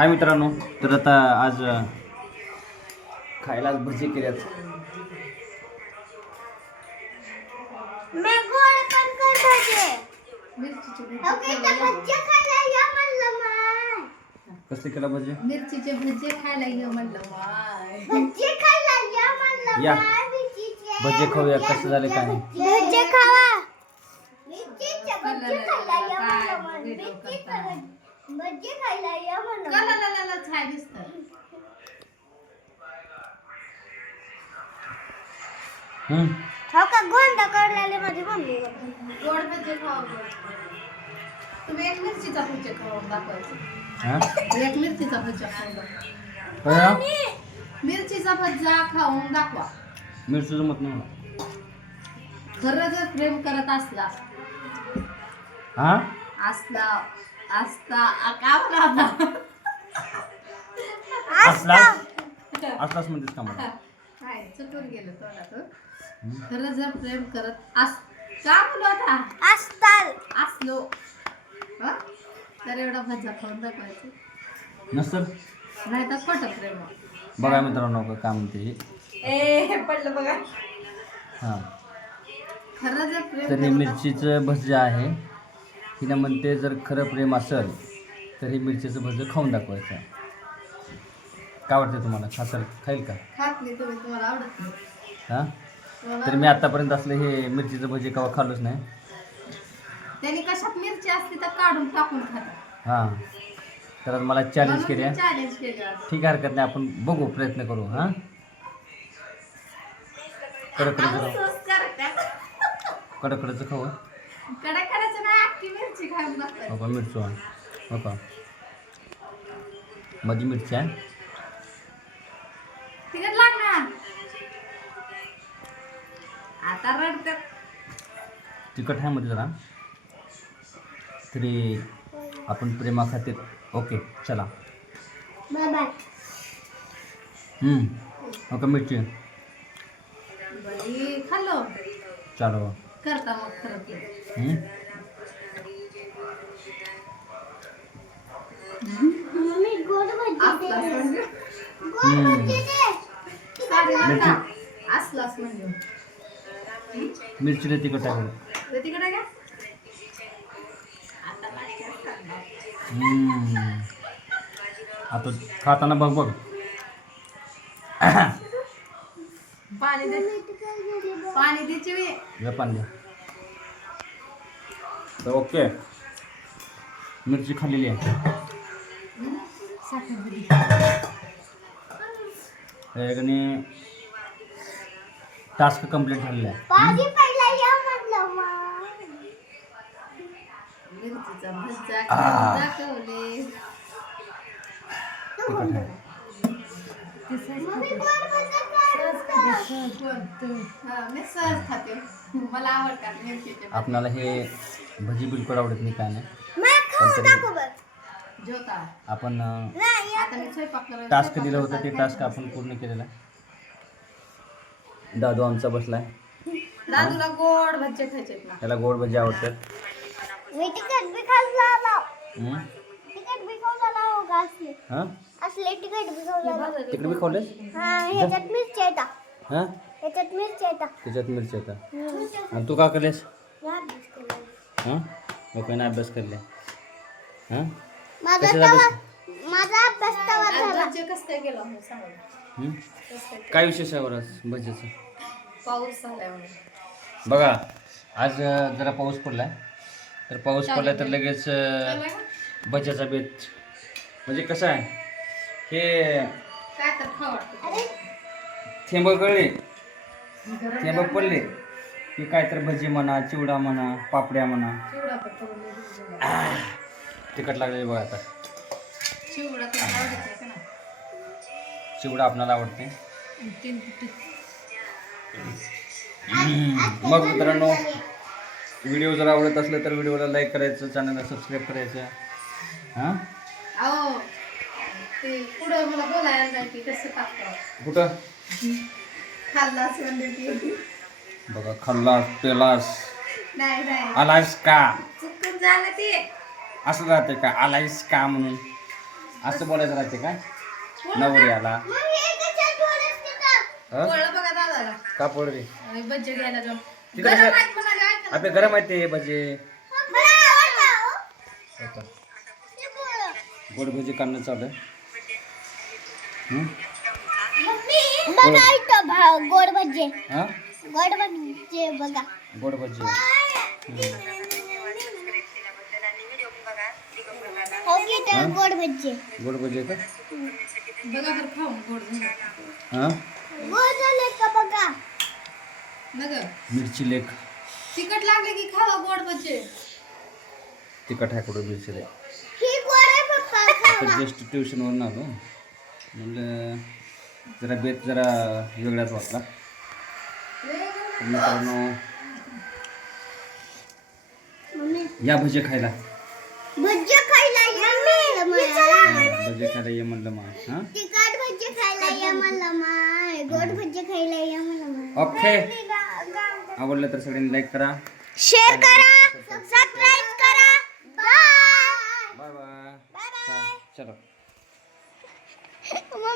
हाय मित्रांनो तर आता आज खायला आज भजी केल्यात. कसले केला भजी? मिरचीचे भजे खायला ये म्हणलं भजे खायला या म्हणलं या. माय मिरचीचे भजे खाऊया कसं झाले काय? नाही भजे खावा मिरचीचे भजे कलर खायला या काय म्हणलं माय. व्हिडिओ मिरचीचे करता. भजे खायला या. कलर छान दिसतं हम्म. हो का गोंदा काढलेले माझी मम्मी गोड भजे खावा गोड. तुम्ही एक मिरचीचा भजे खाऊन दाखवायचं हा? एक मिरचीचा भजा खाऊन दाखवा काय? मिरचीचा भजा खाऊन दाखवा मिरची जमत नाही मला. खरं जर प्रेम करत असला हा असला असता आ, का म्हणा आता असला असलाच म्हणतेस का मला? काय चुकून गेलं तोंडातून. खरं जर प्रेम करत अस का बोलू आता? असताल. असलो. हं? तर एवढा भजा खाऊन दाखवायचं. नसल नाही तर खोटं प्रेम. बघा मित्रांनो का काय म्हणते हे. ए पडलं बघा. हा. खरं जर प्रेम तर हे करत मिरचीचं भजी आहे. हिनं म्हणते जर खरं प्रेम असेल तर हे मिरचीचं भजी खाऊन दाखवायचं. काय वाटतं तुम्हाला? खासर खाईल का? अस- खात नाही तुम्ही तुम्हाला आवडत नाही. हां? तुम्हाला तर मी आतापर्यंत असलं हे मिरचीचं भजी कवा खाल्लोच नाही. त्यांनी कशात मिरची असली तर काढून टाकून खातात. हां. तर आज मला चॅलेंज केली आहे चॅलेंज केलं आज. ठीक आहे हरकत नाही. आपण बघू प्रयत्न करू हां. कडकडचं खाऊ. कडकडचं खाऊ कडक करायचं नाही अख्खी मिरची खाऊन दाखवायची. हो का मिरची आहे हो का मध्ये मिरची आहे तिखट लागणार आता रडतात तिखट आहे मध्ये जरा तरी आपण प्रेमा खातीर ओके चला बाय बाय हम्म. हो का मिरची बाई खाल्लो चालो करता मग खरं. हम्म. मम्मी गोड भजी असलास म्हणजे गोड हम्म. भजी दे साडी मिरची. नका. असलास म्हणजे मिरचीला तिखट आहे तिकडे घ्या आता लागते करणार. हम्म. आता खाताना बघ बघ पाणी दे चिवी. या पाणी द्या तर ओके. मिरची खाल्लेली आहे. साखर दिली याने टास्क कंप्लीट झालेला आहे. या मिरचीचा दाखवले. मम्मी. कोण? तुम्ही. हा, मी सहज खाते मला आवडतात मिरचीचे भजे. आपणाला हे भजी बिलकुल आवडत नाही काय नाही. मैं खाऊ दाखव बघ जेवता? आपण नाही आता मी स्वयंपाक करायला टास्क दिलं होतं ते टास्क आपण पूर्ण केलेला आहे. दादू आमचा बसलाय. दादूला गोड भजे खायचे ना. त्याला गोड भजी आवडतात. मी बी खाल्ला बी खाल्ला हो का असले? हां? असले तिकट बी खाल्ला तिकडे बी हा ह्याच्यात मिरची हां? ह्याच्यात मिरची येतात त्याच्यात मिरची येतात आणि तू का करलेस? हां? लोक ना अभ्यास करले. हां? माझा कशाचा तवा अभ्यास? माझा अभ्यास तवा झाला. भजे कसं काय गेला हो सांगा. हम्म? कसं काय काय विशेष आहे बरं आज भजीचं पाऊस बघा आज अं, जरा पाऊस पडला तर पाऊस पडला तर लगेच अं, ना? भज्याचा बेत. म्हणजे कसं आहे हे काय तर खाऊ वाटतं. अरे थेंब गळले गरम थेंब पडले. की काय तर भजी म्हणा चिवडा म्हणा पापड्या म्हणा. चिवडा पण करून दे. तिखट लागलेली बघा आता. चिवडा का चिवडा आपणाला आवडते. तीन पिठी. मग मित्रांनो व्हिडिओ जर आवडत असलं तर व्हिडिओला लाईक करायचं चॅनलला सबस्क्राईब करायचं. हां? अहो ते पुढं मला बोलायला नाही की कसं टाकतं. कुठं? खाल्ला असं म्हणजे ती. बघा खाल्लास पेलास नाही नाही. आलायस का? चुकून झालं ते. असं राहते का? आलायस का म्हणून? असं बोलायचं राहते काय नवऱ्याला हे? पोळलं बघा दादाला का पोळ रे? घ्यायला जाऊ. तिकडे गरम आहेत म्हणाले, ऐका ना. आपले गरम आहे ते भजे. गोड भजी काढणं चालू आहे. बघा इथं भा- गोड भजी. हा? गोड भजी बघा. गोड भजी. हो की? गोड भजी. गोड भजी आहे का? बघा बरं खाऊन गोड झालं. हा? गोड झाले का बघा? न गं. मिरची लेख तिखट लागले की खावा गोड तिखट कुठं मिरची लेख ही गोड आहे पप्पा आता खावा. जस्ट ट्युशनवरून आलो. म्हणलं जरा बेत जरा वेगळाच वाटला. तर मित्रांनो या भजे खायला. भजी खायला हा, भजे खायला ये म्हणलं हां? तिखट भजी खायला ये म्हणलं गोड भजी खायला ये म्हणलं माय. ओके. आवडलं तर सगळ्यांनी लाईक करा. शेअर करा. सबस्क्राईब करा. बाय बाय बाय चलो.